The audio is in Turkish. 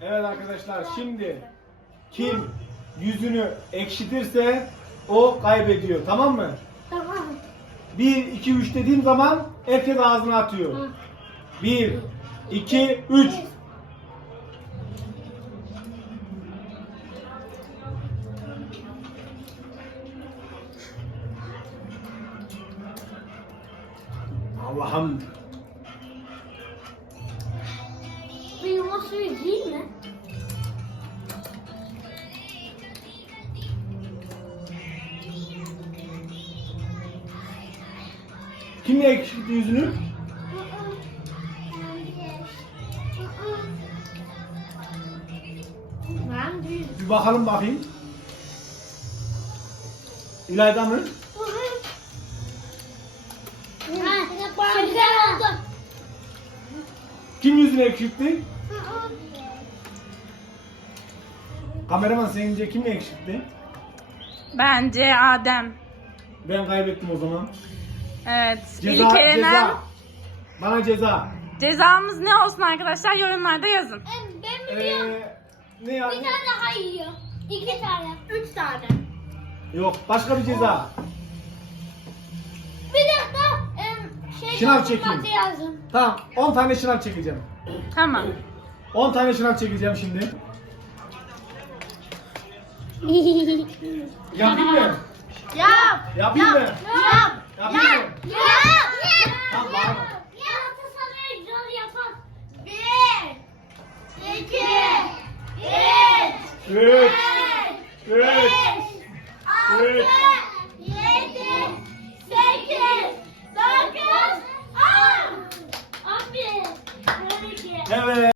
Evet arkadaşlar şimdi kim yüzünü ekşitirse o kaybediyor tamam mı? Tamam. 1, 2, 3 dediğim zaman herkes ağzına atıyor. 1, 2, 3. Allah'ım Benim o suyu değil mi? kim ekşitti yüzünü? Ben değilim. Bir bakalım bakayım. İlayda mı? Ha, güzel oldu. Kim yüzünü ekşitti? Kameraman senince kim ekşitti? Bence Adem. Ben kaybettim o zaman. Evet. Ceza, ceza. Bana ceza. cezamız ne olsun arkadaşlar yorumlarda yazın. Ben biliyorum. Ee, ne yani? Bir tane daha yiyor. İki tane. Üç tane. Yok başka bir ceza. Bir dakika. em, şey Şınav yazın, çekeyim. madde. Tamam 10 tane şınav çekeceğim. Tamam. 10 tane şınav çekeceğim şimdi. Yapayım mı? Yap. Yapayım mı? Yap. Yapayım mı? Yap. Yap. Yap. Üç, üç, altı, üç. yedi, sekiz, dokuz, on, on bir, on iki. Evet.